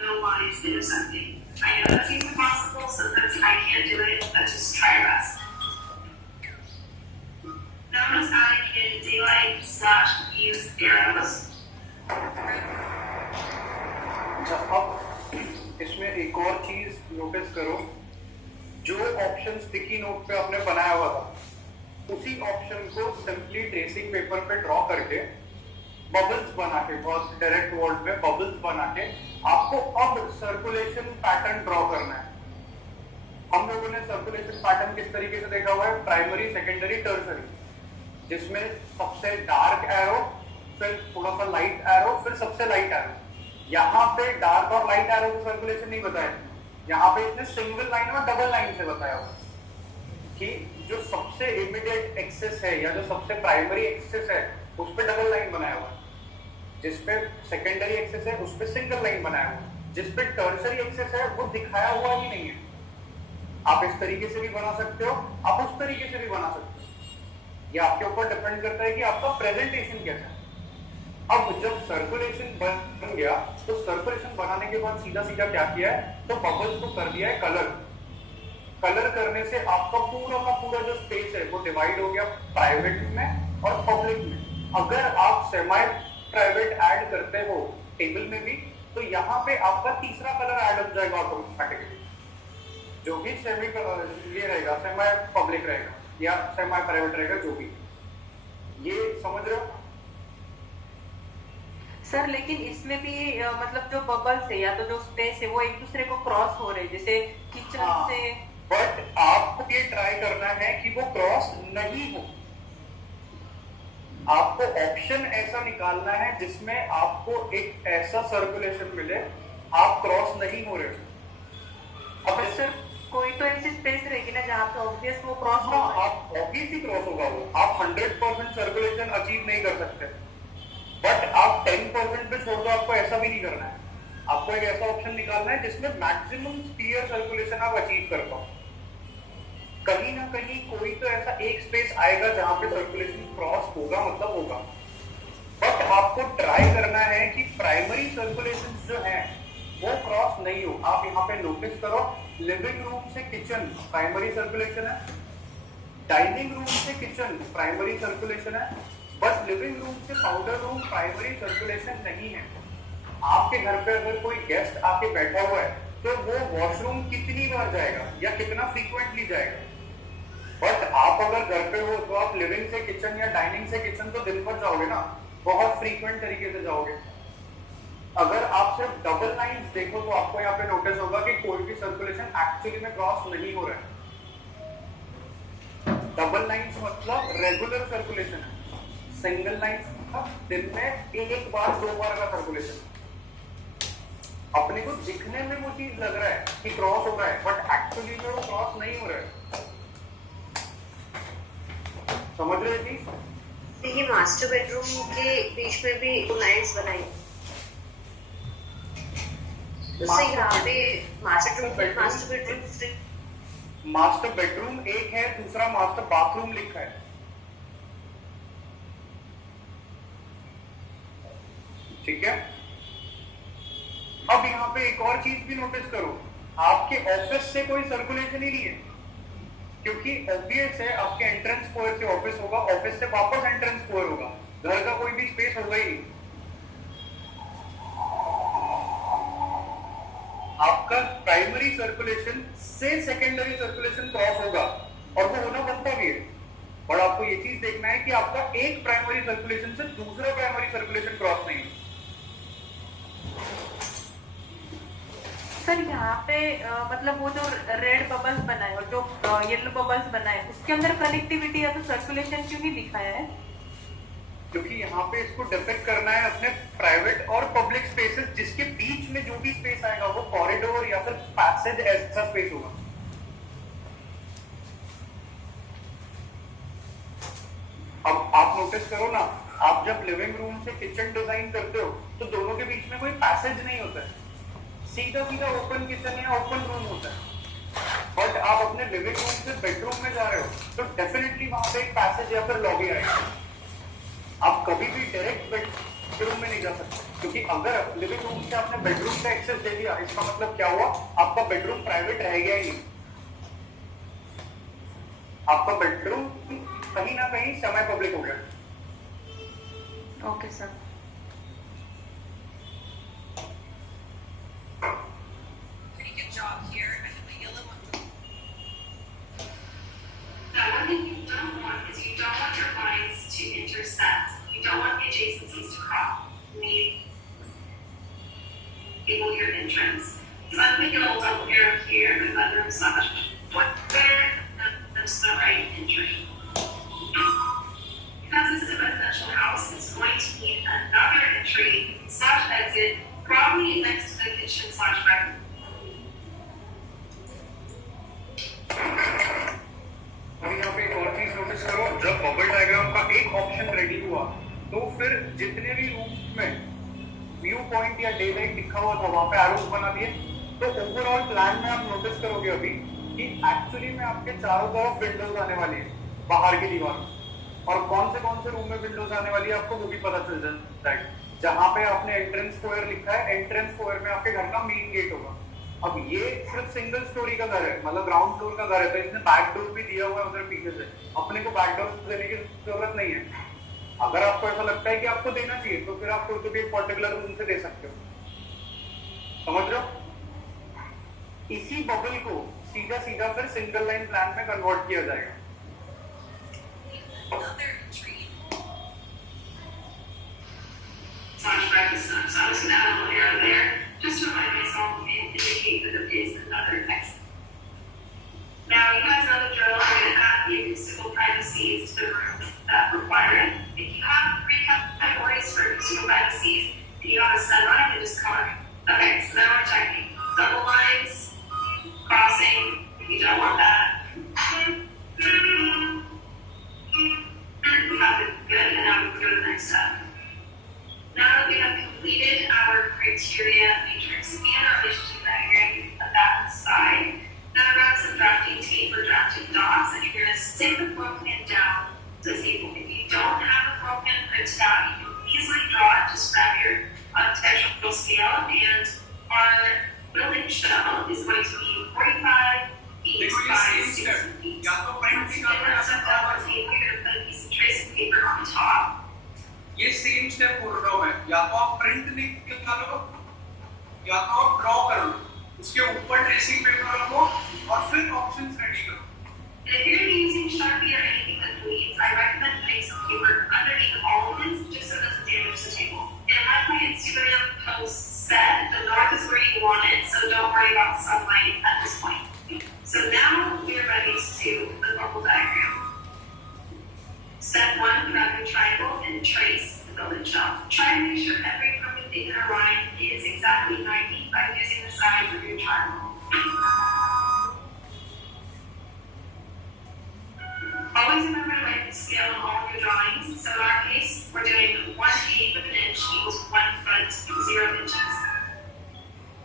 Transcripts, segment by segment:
know why to do something. I know that seems impossible, sometimes I can't do it, but just try your best. Notice adding in daylight / use arrows. अब इसमें एक और चीज notice करो, जो option sticky note पे आपने बनाया हुआ था उसी ऑप्शन को सिंपली ट्रेसिंग पेपर पे ड्रॉ करके बबल्स बना के, बहुत डायरेक्ट वर्ड में बबल्स बना के आपको अब सर्कुलेशन पैटर्न ड्रॉ करना है। हम लोगों ने सर्कुलेशन पैटर्न किस तरीके से देखा हुआ है, प्राइमरी, सेकेंडरी, टर्सरी, जिसमें सबसे डार्क एरो, फिर थोड़ा सा लाइट एरो, फिर सबसे लाइट एरो। यहाँ पे डार्क और लाइट एरो को सर्कुलेशन नहीं बताया, यहाँ पे इसने सिंगल लाइन और डबल लाइन से बताया हुआ कि जो सबसे इमीडिएट एक्सेस है या जो सबसे प्राइमरी एक्सेस है उस पे डबल लाइन बनाया हुआ है, जिसपे सेकेंडरी एक्सेस है उस पे सिंगल लाइन बनाया हुआ है, जिसपे टर्सरी एक्सेस है वो दिखाया हुआ ही नहीं है। आप इस तरीके से भी बना सकते हो, आप उस तरीके से भी बना सकते हो, ये आपके ऊपर डिपेंड करता है कि आपका प्रेजेंटेशन कैसा है। अब जब सर्कुलेशन बन गया तो सर्कुलेशन बनाने के बाद सीधा सीधा क्या किया है, तो बबल्स को कर दिया है कलर। कलर करने से आपका पूरा का पूरा जो स्पेस है वो डिवाइड हो गया प्राइवेट में और पब्लिक में। अगर आप सेमी प्राइवेट ऐड करते हो टेबल में भी, तो यहाँ पे आपका तीसरा कलर ऐड हो जाएगा ऑटोमेटिकली, जो भी सेमी ये रहेगा, सेमी पब्लिक रहेगा या सेमी प्राइवेट रहेगा, जो भी। ये समझ रहे हो सर? लेकिन इसमें भी मतलब जो बबल्स है या तो जो स्पेस है वो एक दूसरे को क्रॉस हो रहे, जैसे किचन से। बट आपको ये ट्राई करना है कि वो क्रॉस नहीं हो। आपको ऑप्शन ऐसा निकालना है जिसमें आपको एक ऐसा सर्कुलेशन मिले आप क्रॉस नहीं हो रहे। अब सर कोई तो ऐसी स्पेस रहेगी ना जहाँ पे ऑब्वियस वो क्रॉस होगा। आप ऑब्वियस ही क्रॉस होगा वो। आप 100% सर्कुलेशन अचीव नहीं कर सकते, बट आप 10% पे छोड़ दो, आपको ऐसा भी नहीं करना है। आपको एक ऐसा ऑप्शन निकालना है जिसमें मैक्सिमम क्लियर सर्कुलेशन आप अचीव कर पाओ। कहीं ना कहीं कोई तो ऐसा एक स्पेस आएगा जहां पे सर्कुलेशन क्रॉस होगा, मतलब होगा। बट आपको ट्राई करना है कि प्राइमरी सर्कुलेशन जो है वो क्रॉस नहीं हो। आप यहाँ पे नोटिस करो, लिविंग रूम से किचन प्राइमरी सर्कुलेशन है, डाइनिंग रूम से किचन प्राइमरी सर्कुलेशन है, बट लिविंग रूम से पाउडर रूम प्राइमरी सर्कुलेशन नहीं है। आपके घर पे अगर कोई गेस्ट आके बैठा हुआ है तो वो वॉशरूम कितनी बार जाएगा या कितना फ्रीक्वेंटली जाएगा। बट आप अगर घर पे हो तो आप लिविंग से किचन या डाइनिंग से किचन तो दिन भर जाओगे ना, बहुत फ्रीक्वेंट तरीके से जाओगे। अगर आप सिर्फ डबल लाइंस देखो तो आपको यहाँ पे नोटिस होगा कि कोई भी सर्कुलेशन एक्चुअली में क्रॉस नहीं हो रहा है। डबल लाइंस मतलब रेगुलर सर्कुलेशन है, सिंगल लाइंस दिन में एक बार 2 बार का सर्कुलेशन। अपने को दिखने में वो चीज लग रहा है कि क्रॉस हो रहा है, बट एक्चुअली में वो क्रॉस नहीं हो रहा है। समझ रहे हैं चीज? ये मास्टर बेडरूम के बीच में भी लाइंस बनाई, जैसे यहाँ पे मास्टर बेडरूम एक है, दूसरा मास्टर बाथरूम लिखा है। ठीक है, अब यहाँ पे एक और चीज भी नोटिस करो, आपके ऑफिस से कोई सर्कुलेशन ही नहीं है, क्योंकि ऑब्वियस है आपके एंट्रेंस फ्लोर से ऑफिस होगा, ऑफिस से वापस एंट्रेंस फ्लोर होगा, घर का कोई भी स्पेस होगा ही नहीं। आपका प्राइमरी सर्कुलेशन से सेकेंडरी सर्कुलेशन क्रॉस होगा और वो होना बनता भी है, और आपको ये चीज देखना है कि आपका एक प्राइमरी सर्कुलेशन से दूसरा प्राइमरी सर्कुलेशन क्रॉस नहीं है। सर यहाँ पे मतलब वो जो रेड बबल्स बनाए और जो येलो बबल्स बनाए उसके अंदर कनेक्टिविटी या तो सर्कुलेशन क्यों नहीं दिखाया है? क्योंकि यहाँ पे इसको डिफाइन करना है अपने प्राइवेट और पब्लिक स्पेसेस, जिसके बीच में जो भी स्पेस आएगा वो कॉरिडोर या फिर पैसेज ऐसा स्पेस होगा। अब आप नोटिस करो ना, आप जब लिविंग रूम से किचन डिजाइन करते हो तो दोनों के बीच में कोई पैसेज नहीं होता है, सीधा सीधा ओपन किचन या ओपन रूम होता है। बट आप अपने लिविंग रूम से बेडरूम में जा रहे हो तो डेफिनेटली वहां पे एक पैसेज या फिर लॉबी आएगा। आप कभी भी डायरेक्ट रूम में नहीं जा सकते, क्योंकि अगर लिविंग रूम से आपने बेडरूम का एक्सेस दे दिया, इसका मतलब क्या हुआ, आपका बेडरूम प्राइवेट रह गया ही नहीं, आपका बेडरूम कहीं ना कहीं सेमी पब्लिक हो गया। Okay sir. Pretty good job here. I have a yellow one. Now, one thing you don't want is you don't want your lines to intersect. You don't want the adjacencies to cross. You need able your entrance. So I'm thinking a little double arrow here, the bedroom slash footwear, and that's the right entry. Because this is a residential house, it's going to need another entry slash exit, probably next to the kitchen slash bedroom. अभी यहाँ पे एक और चीज notice करो, जब bubble diagram का एक ऑप्शन रेडी हुआ तो फिर जितने भी रूम्स में व्यू पॉइंट या डे लाइट लिखा हुआ था वहां पे एरोस बना दिए। तो ओवरऑल प्लान में आप नोटिस करोगे अभी कि एक्चुअली में आपके चारों तरफ विंडोज आने वाली है बाहर की दीवार, और कौन से रूम में विंडोज आने वाली है आपको वो भी पता चल जाएगा। जहां पे आपने एंट्रेंस फोयर लिखा है, एंट्रेंस फोयर में आपके घर का मेन गेट होगा। अब ये सिर्फ सिंगल स्टोरी का घर है, मतलब ग्राउंड फ्लोर का घर है, तो इसने बैक डोर भी दिया हुआ है उधर पीछे से, अपने को बैक डोर देने की जरूरत नहीं है। अगर आपको ऐसा लगता है कि आपको देना चाहिए तो फिर आप खुद को भी एक पर्टिकुलर रूम से दे सकते हो, समझ रहे हो। इसी बबल को सीधा सीधा फिर सिंगल लाइन प्लान में कन्वर्ट किया जाएगा। Another tree. Slash breakfast time. So I was gonna add a little arrow there, just to remind myself and indicate that there is another exit. Now you guys know the drill. I'm gonna add the acoustical privacies to the rooms that require it. If you have 3 categories for acoustical privacies, and you have a sunlight, you can just color it. Okay, so now we're checking. Double lines, crossing, if you don't want that. We have it good, and now we can go to the next step. Now that we have completed our criteria matrix and our relationship diagram of that side, now grab some drafting tape or drafting dots, and you're going to stick the floor plan down to the table. If you don't have a floor plan printed out, you can easily draw it. Just grab your architectural scale, and our building shell is going to be 45 feet by 60 feet. या तो print Once you get that stuff down on the table, you're going to put a piece of tracing paper on top. ये same step बोल रहा हूँ मैं, या तो आप प्रिंट निकालो या तो आप ड्रॉ करो, उसके ऊपर ट्रेसिंग पेपर रखो और फिर ऑप्शंस रेडी करो। And if you're going to be using Sharpie or anything that bleeds, I recommend putting some paper underneath all of this just so it doesn't damage the table. And like my Instagram post said, the north is where you want it, so don't worry about sunlight at this point. So now we are ready to do the bubble diagram. Step 1, grab your triangle and trace the building shell. Try to make sure every perpendicular line is exactly 90 by using the sides of your triangle. Always remember to write the scale on all of your drawings. So in our case, we're doing 1/8 of an inch equals 1 foot, 0 inches.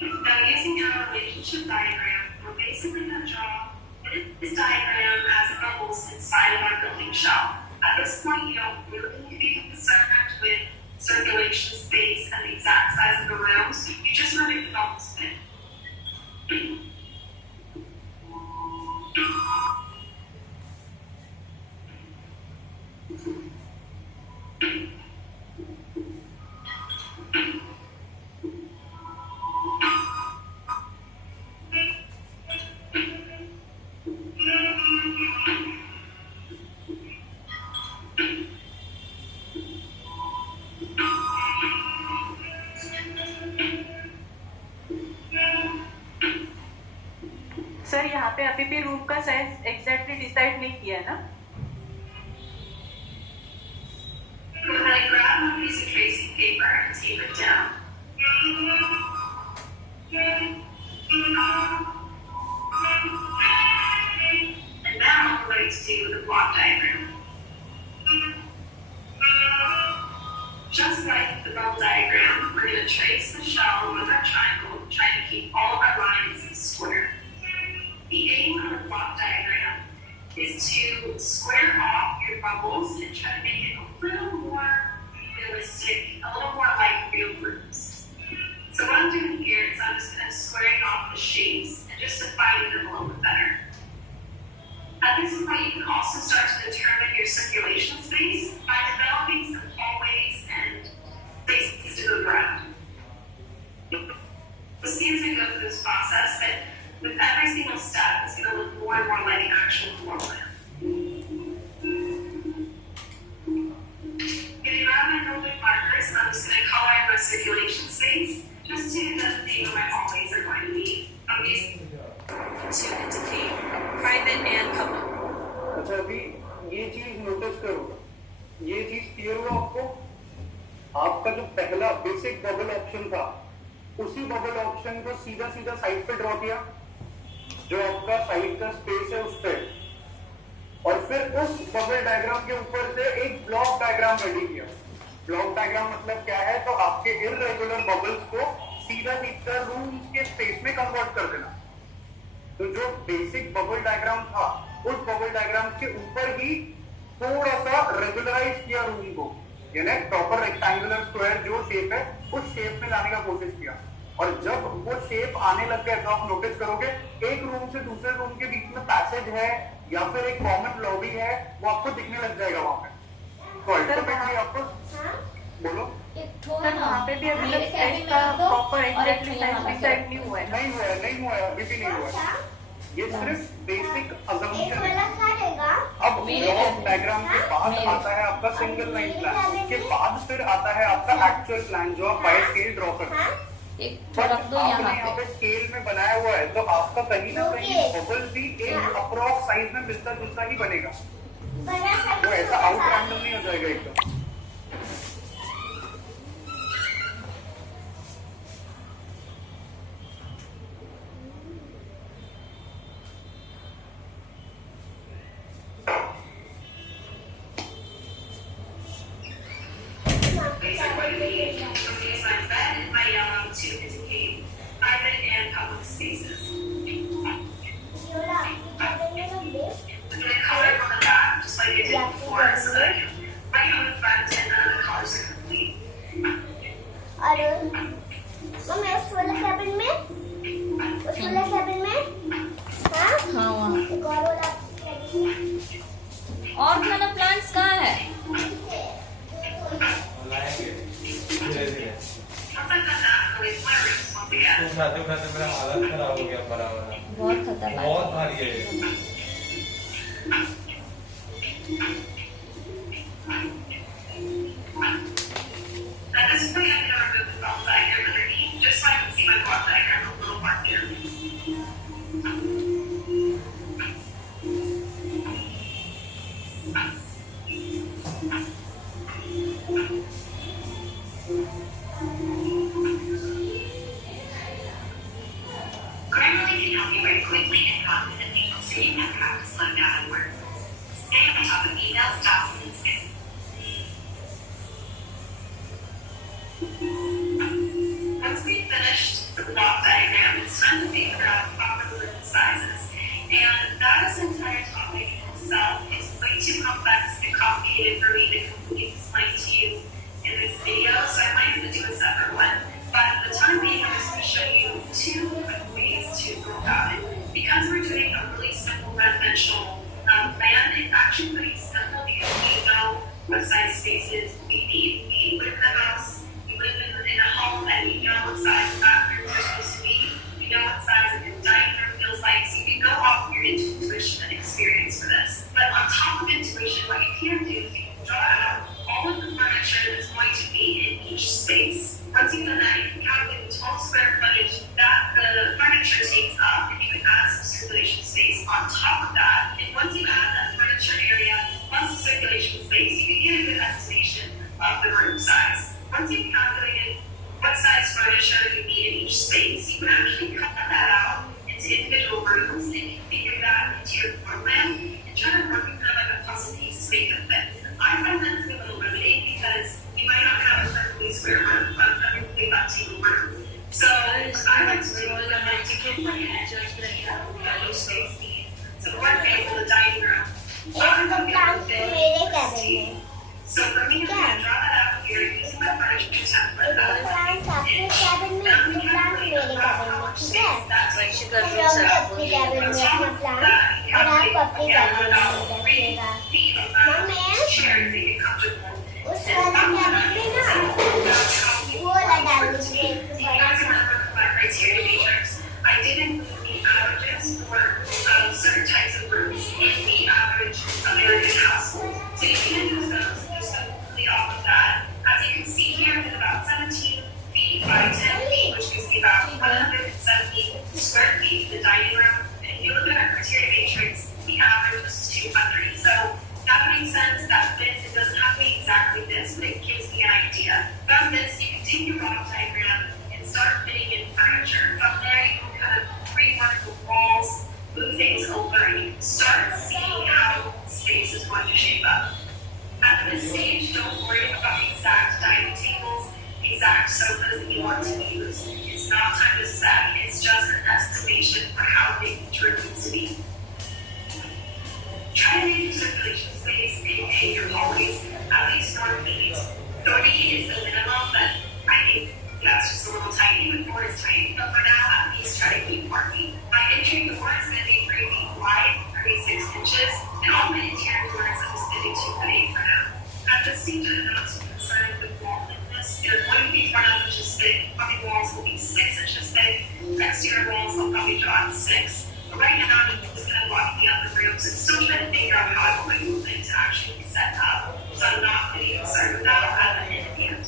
Now using our relationship diagram, we're basically going to draw this diagram as bubbles inside of our building shell. At this point, you don't really need to be concerned with circulation space and the exact size of the rooms. You just want to make the bubbles fit. Sir यहाँ पे अभी भी room का size exactly decide नहीं किया है ना? Go ahead and grab one piece of tracing paper and tape it down. And now we're ready to do the block diagram. Just like the bubble diagram, we're going to trace the shell with our triangle, trying to keep all of our lines square. The aim of the block diagram is to square off your bubbles and try to make it a little more realistic, a little more shapes and just defining them a little bit better. At this point, you can also start to determine your circulation space by developing some hallways and spaces to move around. You'll see as we go through this process that with every single step, it's going to look more and more like an actual floor plan. Getting around my building markers, I'm just going to color in my circulation space just to designate where my hallways are going to be. I'm using to indicate private and public. अच्छा अभी ये चीज notice करो, ये चीज clear हुआ आपको? आपका जो पहला बेसिक बबल ऑप्शन था, उसी बबल ऑप्शन को सीधा सीधा साइड पे ड्रॉ किया, जो आपका साइड का स्पेस है उस पे, और फिर उस बबल डायग्राम के ऊपर से एक ब्लॉक डायग्राम रेडी किया। ब्लॉक डायग्राम मतलब क्या है? तो आपके इररेगुलर बबल्स को सीधा सीधा रूम्स के स्पेस में कन्वर्ट कर देना। तो जो बेसिक बबल डायग्राम था, उस बबल डायग्राम के ऊपर ही थोड़ा सा रेगुलराइज किया रूम को, यानी प्रॉपर रेक्टेंगुलर स्क्वायर जो शेप है उस शेप में लाने का कोशिश किया। और जब वो शेप आने लग गया तो आप नोटिस करोगे एक रूम से दूसरे रूम के बीच में पैसेज है या फिर एक कॉमन लॉबी है, वो आपको दिखने लग जाएगा वहां पे। तो अल्टीमेटली आपको बोलो सर वहाँ पे भी अभी तक स्पेस का प्रॉपर एग्जैक्टली डिसाइड नहीं हुआ है। नहीं हुआ है, अभी भी नहीं हुआ है। ये सिर्फ बेसिक अजम्पशन है। अब ब्लॉक डायग्राम के बाद आता है आपका सिंगल लाइन प्लान, उसके बाद फिर आता है आपका एक्चुअल प्लान जो आप बाय स्केल ड्रॉ करते हैं। बट आपने यहाँ पे स्केल में बनाया हुआ है तो आपका कहीं ना कहीं बबल भी एक अप्रॉक्स साइज में मिलता जुलता ही बनेगा, तो ऐसा आउट रैंडम नहीं हो जाएगा एकदम। और खाना प्लांट्स कहाँ है? उठाते उठाते मेरा हालत खराब हो गया, बराबर बहुत खतरनाक, बहुत भारी है। At this point, I'm going to remove the block diagram underneath, just so I can see my block diagram a little more clearly. Grammarly can help you write quickly and confidently, so you never have to slow down and work. Stay on top of emails, documents, and once we've finished the block diagram, it's time to figure out proper room sizes. And that is an entire topic in itself. It's way too complex and complicated for me to completely explain to you in this video, so I might have to do a separate one. But for the time being, I'm just going to show you two quick ways to go about it. Because we're doing a really simple residential plan, it's actually pretty simple because we know what size spaces we need. We live in the house, we live in a home, and we know what size bathrooms are supposed to be. We know what size a dining room feels like, so you can go off your intuition and experience for this. But on top of intuition, what you can do is you can draw out all of the furniture that's going to be in each space. Once you've done that, you can calculate the total square footage that the furniture takes up, and you can add some circulation space on top of that. And once you add that furniture area plus the circulation space, you can get a good estimation of the room size. Once you've calculated what size furniture you need in each space, you can actually cut that out into individual rooms and configure that into your floor plan and try to work with kind of like a puzzle piece to make it fit. I find that to be a little limiting because you might not have a perfectly square room, but a perfectly rectangle room. So I like to do it like to get my edge of the space needs. So for example, the dining room. So for me, I'm going to draw that out here using my furniture template. That's like कर हम दूँ लोग sir भी आपको अपनी ये cabin में अपना प्लान और आप अपनी कैबिन में रखिएगा मम्मी उस वाले कैबिन में ना वो लगा लीजिए एक बड़ा सा criteria matrix. I did include the averages for certain types of rooms in the average American household. So you can use those just completely off of that. As you can see here, it's about 17 feet by 10 feet, which gives me about 170 square feet for the dining room. And if you look at our criteria matrix, the average is 200. So that makes sense, that fits. It doesn't have to be exactly this, but it gives me an idea. From this, you can take your block diagram and start fitting in furniture. From there, you can kind of rework the walls, move things over, and you can start seeing how space is going to shape up. At this stage, don't worry about exact dining tables, exact sofas that you want to use. It's not time to set, it's just an estimation for how big each room needs to be. Try to make your circulation space in your hallways at least 4 feet. 30 is the minimum, but I think that's just a little tiny, but 4 is tiny. But for now, at least try to keep 4 feet. My entry door is going to be 3 feet wide, 36 inches, and all my interior doors I'm just going to do 2 feet for now. At this stage, I'm not too concerned with wall thickness. They're going to be 4 inches thick. Probably walls will be 6 inches thick. Exterior walls I'll probably draw at 6. But right now, I'm just going to walk me out the rooms and still trying to figure out how I want my movement to actually set up. So I'm not really concerned with that at the end.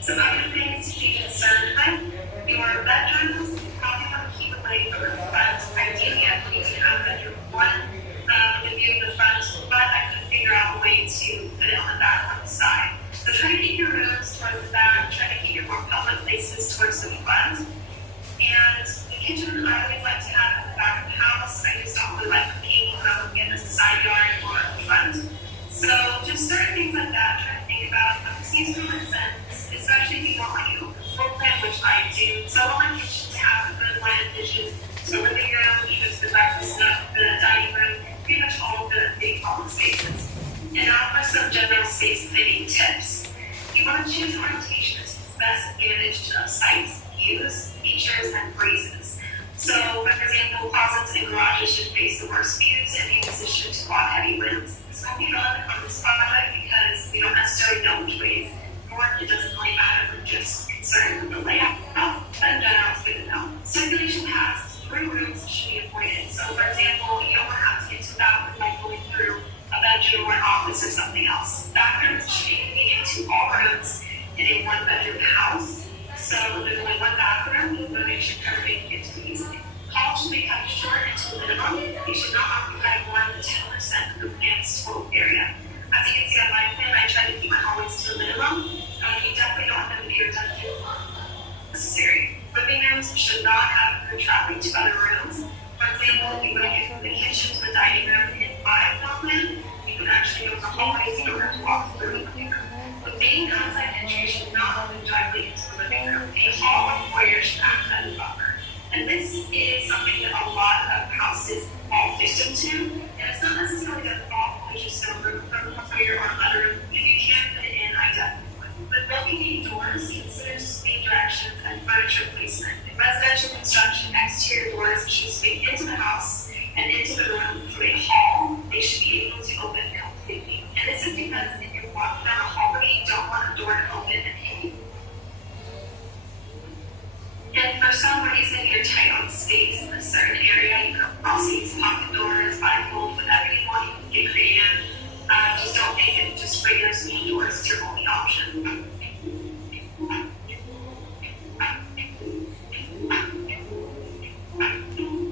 Some other things to be concerned with, your bedrooms, you probably want to keep away from the front. Ideally, I think you have bedroom 1 with the view of the front, but I couldn't figure out a way to put it on the back or the side. So try to keep your rooms towards the back, try to keep your more public places towards the front. And the kitchen I always like to have at the back of the house. I just don't really like cooking when I'm looking at the side yard or the front. So just certain things like that, try to think about if it seems to make sense, especially if you want like an open floor plan, which I do. So I want my kitchen to have a good line of vision. So the living room, even the breakfast nook, the dining room, pretty much all of the big public spaces. And now for some general space planning tips. You want to choose orientation that's the best advantage of sites, views, features, and phrases. So, for example, closets and garages should face the worst views and be positioned to block heavy winds. This won't be relevant on this project because we don't necessarily know which ways, nor it doesn't really matter if we're just concerned with the layout. But in general, it's good to know. Circulation paths through rooms should be avoided. So, for example, you don't want to have to get to a bathroom by going through a bedroom or an office or something else. Bathrooms should be convenient to all rooms in a 1-bedroom house. So if there's only 1 bathroom, you want to make sure everybody can get to it easily. Halls should be cut short and to a minimum. They should not occupy more than 10% of the plant's total area. As you can see on my plan, I try to keep my hallways to a minimum. You definitely don't want them to be redundant or necessary. Living rooms should not have through traffic to other rooms. For example, if you want to get from the kitchen to the dining room in 5 plan, you can actually go to the hallways in order to walk through the living room. The main outside entry should not open directly into the living room. A hall or foyer should act as a buffer. And this is something that a lot of houses fall victim to. And it's not necessarily their fault, there's just no room from the foyer or another room. If you can put it in, I definitely would. But building indoors, consider swing directions and furniture placement. In residential construction, exterior doors should swing into the house and into the room through a hall. They should be able to open completely. And this is because if you're walking down a hallway, you don't want a door to open and hit you. And for some reason you're tight on space in a certain area, you can also use pocket doors, bifold, whatever you want, you can get creative. Just don't make it just regular swinging doors as your only option.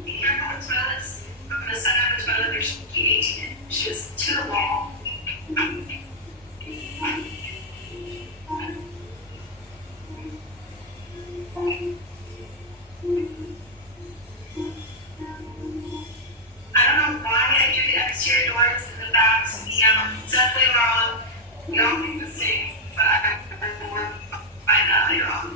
Be careful with toilets. From the center of the toilet, there should be 18 inches to the wall. I don't know why I do the exterior doors in the back to be out. It's definitely wrong. We all make mistakes, but I will find out later on.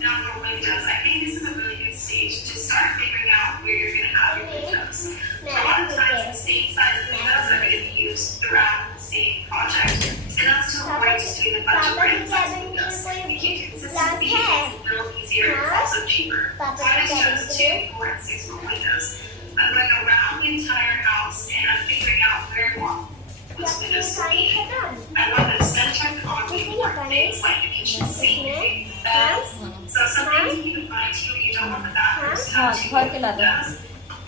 Now for windows, I think this is a really good stage to start figuring out where you're going to have your windows. A lot of times the same size windows are going to be used throughout the same project, and that's to avoid just doing a bunch of random size windows. You keep consistency, it's a little easier, it's also cheaper. So I just chose 2, 4, and 6 more windows. I'm going around the entire house and I'm figuring out where I want those windows to be. I want them centered on the important things like the kitchen sink, beds. So something to keep in mind too, you don't want the bathrooms to have too many windows.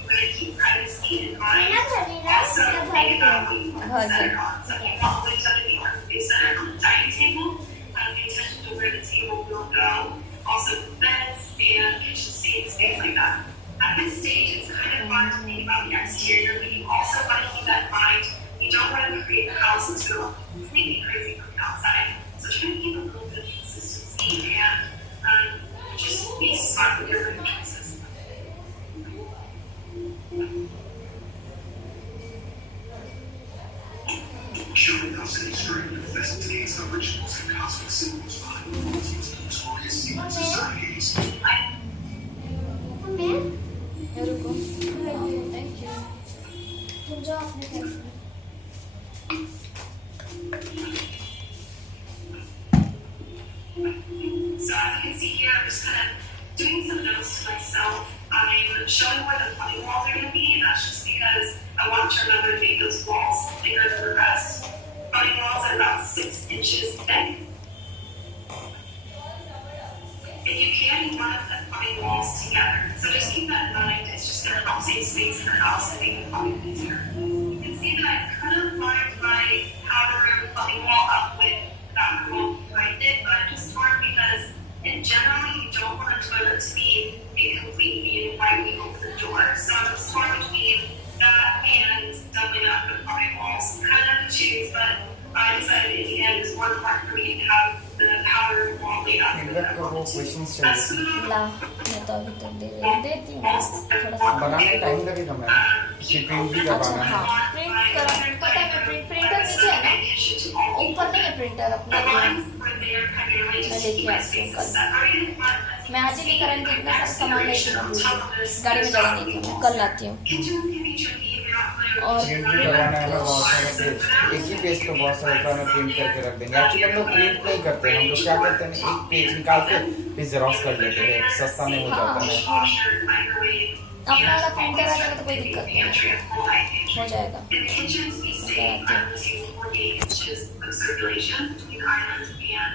You're going to keep privacy in mind. Also, think about what you want to center on. So if you want window to be centered on the dining table, pay attention to where the table will go. Also beds and kitchen sinks, things like that. At this stage, it's kind of fun to think about the exterior, but you also want to keep that in mind. You don't want to create the house into a completely crazy from the outside. So try to keep a little bit of consistency and just be smart with your room choices. Showing us an extreme of today's originals and cosmic symbols behind the world's most notorious secret societies. Mummy ये रुको thank you तुम जो आपने कर So as you can see here, I'm just kind of doing some notes to myself. I'm showing where the plumbing walls are going to be, and that's just because I want to remember to make those walls bigger than the rest. Plumbing walls are about 6 inches thick. If you can, you want to put plumbing walls together. So just keep that in mind. It's just going to help save space in the house and make the plumbing easier. You can see that I could have lined my powder room plumbing wall up with that wall behind it, but I'm just torn because generally you don't want a toilet to be a complete view right when you open the door. So I'm just torn between that and doubling up the plumbing walls. Kind of to choose, but I decided in the end it's more important for me to have the powder wall laid out for the That's for the ला मैं तो अभी तक दे रही देती हूँ थोड़ा सा बनाने टाइम लगेगा मैम शिपिंग भी अच्छा करवाना हाँ है प्रिंट करा पता है मैं प्रिंटर नीचे है ना ऊपर नहीं है प्रिंटर अपना मैं लेके आती हूँ कल मैं आज ही लेकर आऊँगी इतना सारा सामान लेके गाड़ी में जगह नहीं थी मैं कल लाती हूँ और प्रिंट भी करवाना है बहुत सारे पेज एक ही पेज पे बहुत सारे पुराने प्रिंट करके रख देंगे एक्चुअली हम लोग प्रिंट नहीं करते हैं हम लोग क्या करते हैं एक पेज निकाल के फिर जेरॉक्स कर लेते हैं सस्ता में हो जाता है अपना वाला प्रिंटर आ जाएगा तो कोई दिक्कत नहीं हो जाएगा The kitchen to be safe, I was using 48 inches of circulation between islands and